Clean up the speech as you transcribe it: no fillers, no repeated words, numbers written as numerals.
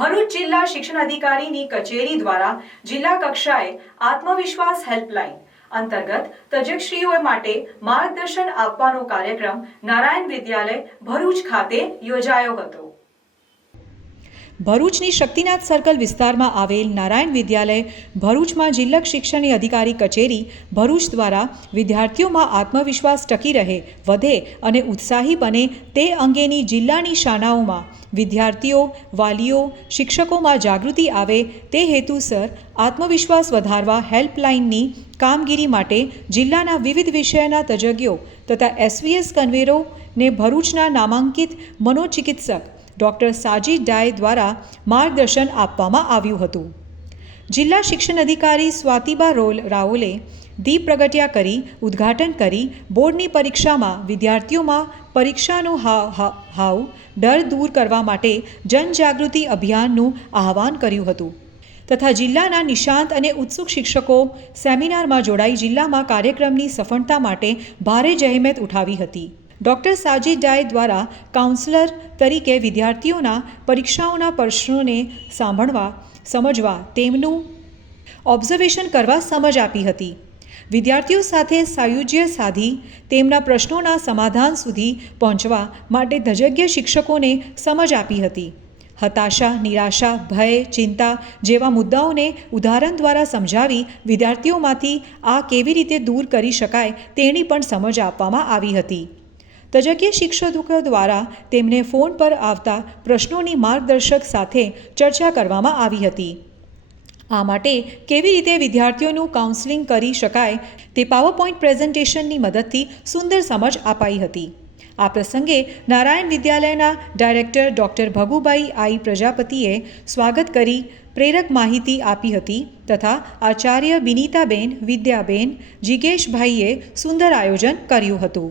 ભરૂચ જિલ્લા શિક્ષણ અધિકારીની કચેરી દ્વારા જિલ્લા કક્ષાએ આત્મવિશ્વાસ હેલ્પલાઇન અંતર્ગત તજજ્ઞશ્રીઓ માટે માર્ગદર્શન આપવાનો કાર્યક્રમ નારાયણ વિદ્યાલય ભરૂચ ખાતે યોજાયો હતો। ભરૂચની શક્તિનાથ સર્કલ વિસ્તારમાં આવેલ નારાયણ વિદ્યાલય ભરૂચમાં જિલ્લા શિક્ષણ અધિકારી કચેરી ભરૂચ દ્વારા વિદ્યાર્થીઓમાં આત્મવિશ્વાસ ટકી રહે, વધે અને ઉત્સાહી બને તે અંગેની જિલ્લાની શાળાઓમાં વિદ્યાર્થીઓ, વાલીઓ, શિક્ષકોમાં જાગૃતિ આવે તે હેતુસર આત્મવિશ્વાસ વધારવા હેલ્પલાઇનની કામગીરી માટે જિલ્લાના વિવિધ વિષયના તજજ્ઞો તથા એસવીએસ કન્વેરોને ભરૂચના નામાંકિત મનોચિકિત્સક ડૉક્ટર સાજીદ ડાય દ્વારા માર્ગદર્શન આપવામાં આવ્યું હતું। જિલ્લા શિક્ષણ અધિકારી સ્વાતિબા રાઓલે દીપ પ્રગટ્યા કરી ઉદ્ઘાટન કરી બોર્ડની પરીક્ષામાં વિદ્યાર્થીઓમાં પરીક્ષાનો હાવ ડર દૂર કરવા માટે જનજાગૃતિ અભિયાનનું આહ્વાન કર્યું હતું તથા જિલ્લાના નિષ્ણાત અને ઉત્સુક શિક્ષકો સેમિનારમાં જોડાઈ જિલ્લામાં કાર્યક્રમની સફળતા માટે ભારે જહેમત ઉઠાવી હતી। ડૉક્ટર સાજીદ ડાય દ્વારા કાઉન્સલર તરીકે વિદ્યાર્થીઓના પરીક્ષાઓના પ્રશ્નોને સમજવા તેમનું ઓબ્ઝર્વેશન કરવા સમજ આપી હતી। વિદ્યાર્થીઓ સાથે સાયુજ્ય સાધી તેમના પ્રશ્નોના સમાધાન સુધી પહોંચવા માટે તજજ્ઞ શિક્ષકોને સમજ આપી હતી। હતાશા, નિરાશા, ભય, ચિંતા જેવા મુદ્દાઓને ઉદાહરણ દ્વારા સમજાવી વિદ્યાર્થીઓમાંથી આ કેવી રીતે દૂર કરી શકાય તેની પણ સમજ આપવામાં આવી હતી। તજજ્ઞ શિક્ષકો દ્વારા તેમને ફોન પર આવતા પ્રશ્નોની માર્ગદર્શક સાથે ચર્ચા કરવામાં આવી હતી। આ માટે કેવી રીતે વિદ્યાર્થીઓનું કાઉન્સેલિંગ કરી શકાય તે પાવરપોઈન્ટ પ્રેઝન્ટેશનની મદદથી સુંદર સમજ અપાઈ હતી। આ પ્રસંગે નારાયણ વિદ્યાલયના ડાયરેક્ટર ડૉક્ટર ભગુભાઈ આઈ પ્રજાપતિએ સ્વાગત કરી પ્રેરક માહિતી આપી હતી તથા આચાર્ય બિનીતાબેન, વિદ્યાબેન, જિગેશભાઈએ સુંદર આયોજન કર્યું હતું।